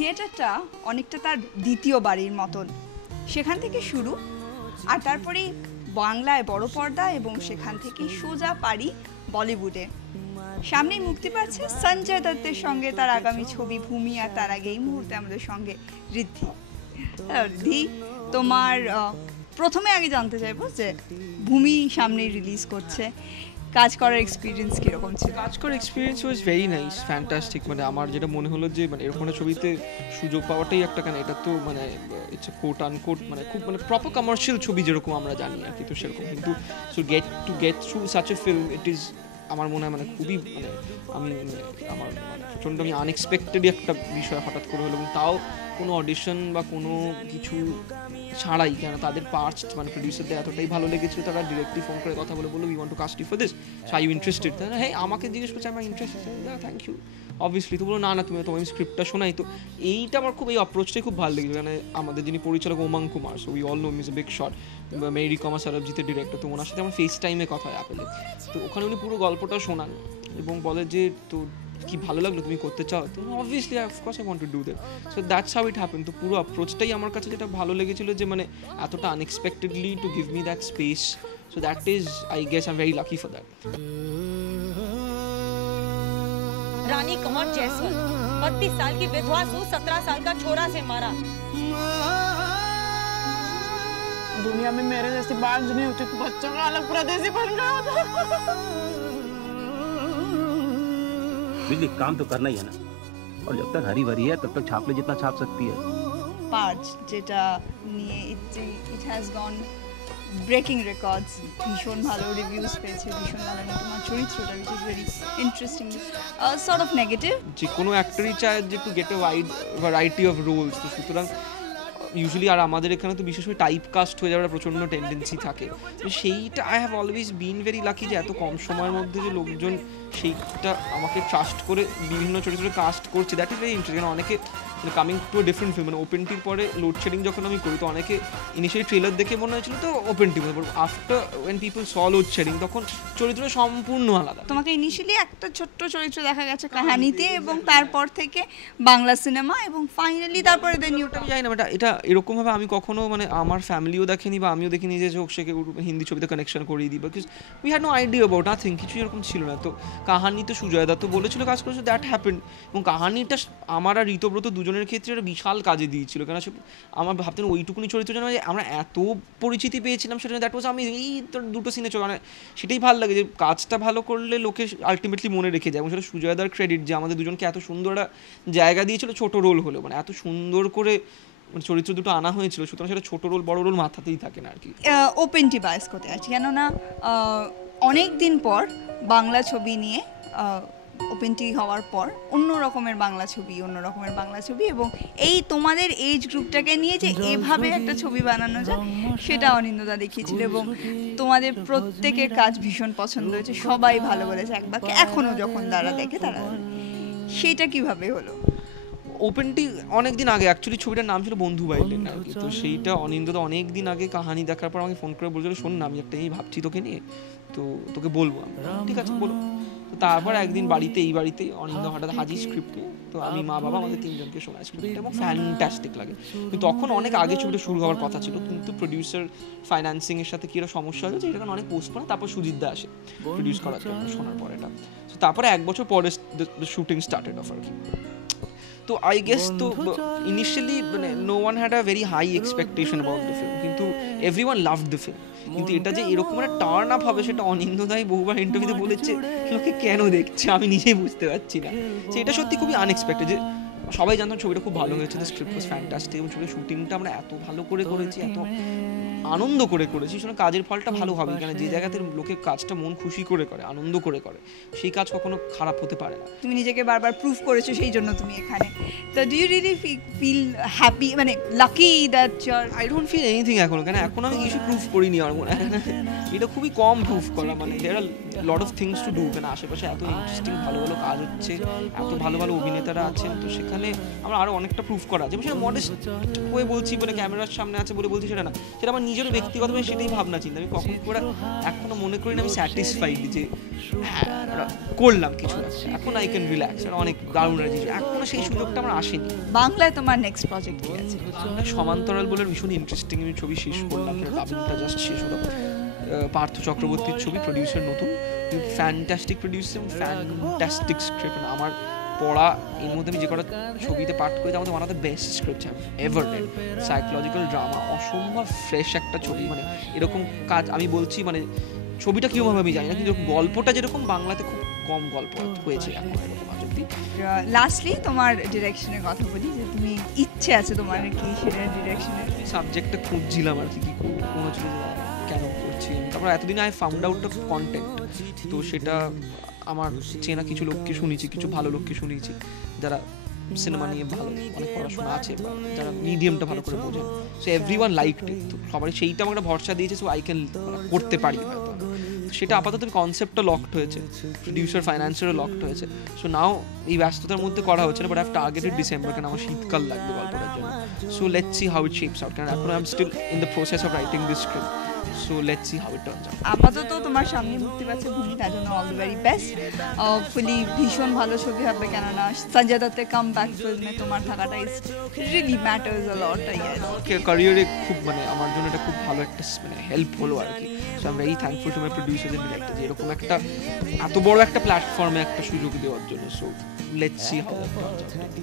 থিয়েটারটা অনেকটা তার দ্বিতীয় বাড়ির মতন, সেখান থেকে শুরু, আর তারপরেই বাংলায় বড় পর্দা এবং সেখান থেকে সোজা পারি বলিউডে। সামনেই মুক্তি পাচ্ছে সঞ্জয় দত্তের সঙ্গে তার আগামী ছবি ভূমি, আর তার আগে এই মুহূর্তে আমাদের সঙ্গে ঋদ্ধি। ঋদ্ধি, তোমার প্রথমে আগে জানতে চাইবো যে ভূমি সামনেই রিলিজ করছে, কাজ করার এক্সপিরিয়েন্স কীরকম ছিল? কাজ করার experience was very nice, fantastic. মানে আমার যেটা মনে হলো যে মানে এরকম একটা ছবিতে সুযোগ পাওয়াটাই একটা, কেন এটা তো মানে ইটস কোট আনকোট মানে খুব মানে প্রপার কমার্শিয়াল ছবি যেরকম আমরা জানি আর কি, তো সেরকম। কিন্তু so get through such a film, it is আমার মনে হয় মানে খুবই মানে আমার প্রচণ্ড আমি আনএক্সপেক্টেডই একটা বিষয় হঠাৎ করে হলো, এবং তাও কোনো অডিশন বা কোনো কিছু ছাড়াই, কেন তাদের পার্টস মানে প্রডিউসারদের এতটাই ভালো লেগেছিল, তারা ডিরেক্টলি ফোন করে কথা বলে বললো we want to cast you for this, so are you interested? তাই না, হ্যাঁ আমাকে জিজ্ঞেস করছে আমি ইন্টারেস্টেড, থ্যাংক ইউ অবভিয়াসলি। তো বলো না তুমি তোমার স্ক্রিপ্টটা শোনাই। তো এইটা আমার খুব, এই অ্যাপ্রোচটাই খুব ভালো লেগেছে। মানে আমাদের যিনি পরিচালক Omung Kumar, so we all know is a big shot, Mary Kom সরবজিতের ডিরেক্টর, তো ওনার সাথে আমার ফেস টাইমে কথা হয় অ্যাপেলে। তো ওখানে উনি পুরো গল্পটা শোনান এবং বলে যে তো কি ভালো লাগলো, তুমি করতে চাও? তো obviously of course I want to do that, so that's how it happen. তো পুরো অ্যাপ্রোচটাই আমার কাছে যেটা ভালো লেগেছিল, যে মানে এতটা unexpectedly to give me that space, so that is I guess I am very lucky for that. Rani Kanwar Jaiswal 32 साल की विधवा सू 17 साल का छोरा से मारा। दुनिया में मेरे जैसी बात नहीं होती तो बच्चों का अलग परदेसी बन गया था। बिजली काम तो करना ही है ना, और जब तक हरी भरी है तब तक छाप ले जितना छाप सकती है। পার্ট যেটা নিয়ে it has gone breaking records, ভীষণ ভালো রিভিউজ পেয়েছে, ভীষণ ভালো। তোমার চরিত্রটা which is very interesting, sort of negative. যে কোনো অ্যাক্টরই চায় যে to get a wide variety of roles, তো সুতরাং ইউজুয়ালি আর আমাদের এখানে তো বিশেষ করে টাইপ কাস্ট হয়ে যাওয়ার প্রচণ্ড টেন্ডেন্সি থাকে, তো সেইটা I have always been very lucky যে এত কম সময়ের মধ্যে যে লোকজন সেইটা আমাকে ট্রাস্ট করে বিভিন্ন চরিত্রে কাস্ট করছে, দ্যাট ইজ ভেরি ইন্টারেস্টিং। অনেকে coming to a different film, মানে ওপেন টির পরে লোডশেডিং যখন আমি করি, তো অনেকে ইনিশিয়ালি ট্রেলার দেখে মনে হয়েছিল তো open tee, after when people saw load shedding তখন চরিত্র সম্পূর্ণ আলাদা। তোমাকে ইনিশিয়ালি একটা ছোট্ট চরিত্র দেখা গেছে কাহিনীতে, এবং তারপর থেকে বাংলা সিনেমা, এবং ফাইনালি তারপরে দেন ইউটা। আমি জানি না এটা এরকমভাবে আমি কখনো মানে আমার ফ্যামিলিও দেখেনি বা আমিও দেখিনি যে সে হিন্দি ছবিতে কানেকশন করিয়ে দিই, because we had no idea about nothing, কিছু এরকম ছিল না। তো কাহানি তো সুজয় দত্ত বলেছিল কাজ করেছে, দ্যাট হ্যাপেন্ড, এবং কাহানিটা আমার আর ঋতব্রত দুজনের ক্ষেত্রে একটা বিশাল কাজে দিয়েছিল, কেন আমার ভাবতেন ওইটুকুনি চরিত্র যেন আমরা এত পরিচিতি পেয়েছিলাম, সেটা দ্যাট ওয়াজ আমি এই দুটো সিনে চলে, মানে সেটাই ভালো লাগে যে কাজটা ভালো করলে লোকে আলটিমেটলি মনে রেখে যায়, এবং সেটা সুজয়দার ক্রেডিট যে আমাদের দুজনকে এত সুন্দর একটা জায়গা দিয়েছিল, ছোট রোল হলেও মানে এত সুন্দর করে চরিত্র দুটো আনা হয়েছিল, সুতরাং সেটা ছোট রোল বড় রোল মাথাতেই থাকে না আর কি। ওপেন টি বায়াস করতে আছি, কেননা অনেক দিন পর বাংলা ছবি নিয়ে ওপেন টি হওয়ার পর অন্য রকমের বাংলা ছবি, এবং এই তোমাদের এজ গ্রুপটাকে নিয়ে যে এভাবে একটা ছবি বানানো যায় সেটা অনিন্দা দেখিয়েছিল, এবং তোমাদের প্রত্যেকের কাজ ভীষণ পছন্দ হয়েছে, সবাই ভালো বলেছে একবারকে, এখনও যখন তারা দেখে তারা, সেটা কিভাবে হলো? ওপেনটি অনেক দিন আগে, অ্যাকচুয়ালি ছবিটার নাম ছিল বন্ধু বাইলেন আর কি, তো সেইটা অনিন্দা অনেক দিন আগে কাহানি দেখার পর আমাকে ফোন করে বলছিল শোন না আমি একটা এই ভাবছি তোকে নিয়ে, তো তোকে বলবো। ঠিক আছে বলো। তো তারপর একদিন এই বাড়িতে অনিন্দা হঠাৎ হাজির স্ক্রিপ্ট নিয়ে, তো আমি মা বাবা আমাদের তিনজনকে শোনায় স্ক্রিপ্ট, এবং ফ্যান্টাস্টিক লাগে। কিন্তু তখন অনেক আগে ছবিটা শুরু হওয়ার কথা ছিল, কিন্তু প্রডিউসার ফাইন্যান্সিংয়ের সাথে কী একটা সমস্যা হয়েছে, এটা অনেক পোস্টপোন, তারপর সুজিত দা আসে প্রডিউস করার জন্য শোনার পর এটা, তো তারপরে 1 বছর পরে শুটিং স্টার্টেড অফ আর কি। তো আই গেস তো ইনিশিয়ালি মানে no one had a very high expectation about the film, কিন্তু এভরিওয়ান লাভড দ্য ফিল্ম। কিন্তু এটা যে এরকম একটা টার্ন আপ হবে সেটা অনিন্দদাই বহুবার ইন্টারভিউতে বলেছে, লোকে কেন দেখছে আমি নিজেই বুঝতে পারছি না। সেটা সত্যি খুবই আনএক্সপেক্টেড, যে সবাই জানতাম ছবিটা খুব ভালো হয়েছে, দ্য স্ক্রিপ্ট ওয়াজ ফ্যান্টাস্টিক, এবং ছবির শুটিংটা আমরা এত ভালো করে করেছি, এত আনন্দ করে করেছি, সেটা কাজের ফলটা ভালো হবে, কারণ যে জায়গাতে লোকে কাজটা মন খুশি করে করে, আনন্দ করে করে, সেই কাজ কখনো খারাপ হতে পারে না। তুমি নিজেকে বারবার প্রুভ করেছো, সেই জন্য তুমি এখানে। তো do you really feel happy, মানে lucky that your? I don't feel anything এখনো, কেন এখন আমি কিছু প্রুভ করিনি আমার মনে হয়, এটা খুবই কম প্রুভ করা, মানে there are lot of things to do, কেন আশেপাশে এত ইন্টারেস্টিং ভালো ভালো কাজ হচ্ছে, এত ভালো ভালো অভিনেতারা আছেন, তো সেখানে এখানে আমার আরও অনেকটা প্রুফ করা আছে, সেটা মডেস্ট হয়ে বলছি বলে ক্যামেরার সামনে আছে বলে বলছি সেটা না, সেটা আমার নিজেরও ব্যক্তিগতভাবে সেটাই ভাবনা চিন্তা। আমি কখন করে এখনো মনে করি না আমি স্যাটিসফাইড যে হ্যাঁ করলাম কিছু একটা, এখন আই ক্যান রিল্যাক্স, আর অনেক দারুণ লাগছে, এখনো সেই সুযোগটা আমার আসেনি। বাংলায় তোমার নেক্সট প্রজেক্ট কি আছে? সমান্তরাল বলে ভীষণ ইন্টারেস্টিং আমি ছবি শেষ করলাম, ডাবিংটা জাস্ট শেষ হলো। পার্থ চক্রবর্তীর ছবি, প্রডিউসার নতুন, ফ্যান্টাস্টিক প্রডিউসার, ফ্যান্টাস্টিক স্ক্রিপ্ট। আমার পড়া এর মধ্যে আমি যে কটা ছবিতে পাঠ করেছি আমাদের one of the best script ever red. Psychological drama, অসম্ভব ফ্রেশ একটা ছবি, মানে এরকম কাজ আমি বলছি মানে ছবিটা কীভাবে আমি জানি না, কিন্তু গল্পটা যেরকম বাংলাতে খুব কম গল্প হয়েছে এখন এরকম আজ অব্দি। লাস্টলি তোমার ডিরেকশনের কথা বলি, যে তুমি ইচ্ছে আছে তোমার কি সেটা ডিরেকশনের? সাবজেক্টটা খুঁজছিলাম আর কি করবো, মনে হচ্ছিল যে কেন করছি। তারপর এতদিন I found out of content, তো সেটা আমার চেনা কিছু লোককে শুনেছি, কিছু ভালো লোককে শুনেছি যারা সিনেমা নিয়ে ভালো অনেক পড়াশোনা আছে, বা যারা মিডিয়ামটা ভালো করে বোঝেন। সো এভরিওয়ান লাইকড ইট, তো সবাই সেইটা আমাকে ভরসা দিয়েছে, সো আই ক্যান করতে পারি হয়তো। সেটা আপাতত কনসেপ্টটা লকড হয়েছে, প্রডিউসার ফাইন্যান্সেরও লকড হয়েছে। সো নাও এই ব্যস্ততার মধ্যে করা হচ্ছে না, but I have targeted December, কারণ আমার শীতকাল লাগবে গল্পটার জন্য। So let's see how it shapes out, কারণ এখন I am still in the process of writing this script. So let's see how it turns out. আপাতত তোমার সামনে মুক্তি পাচ্ছে ভূমি, তার জন্য all the very best. Fully ভীষণ ভালো ছবি হবে, কেননা সঞ্জয় দত্তের কাম ব্যাক ফিল্মে তোমার থাকাটা ইজ রিয়েলি ম্যাটার্স আ লট। ক্যারিয়ারে খুব মানে আমার জন্য এটা খুব ভালো একটা মানে হেল্প হলো আর কি। So I am very thankful to my producer and director যে এরকম একটা এত বড় একটা প্ল্যাটফর্মে একটা সুযোগ দেওয়ার জন্য। So let's see how it turns out.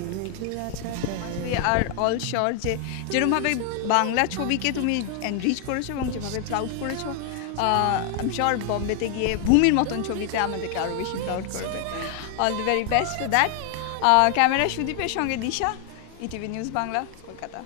We are all sure যে যেরকমভাবে বাংলা ছবিকে তুমি এনরিচ করেছো এবং যেভাবে প্রাউড করেছো, আই এম শিওর বম্বেতে গিয়ে ভূমির মতন ছবিতে আমাদেরকে আরও বেশি প্রাউড করবে। All the very best for that. Camera সুদীপের সঙ্গে দিশা, ইটিভি নিউজ বাংলা, কলকাতা।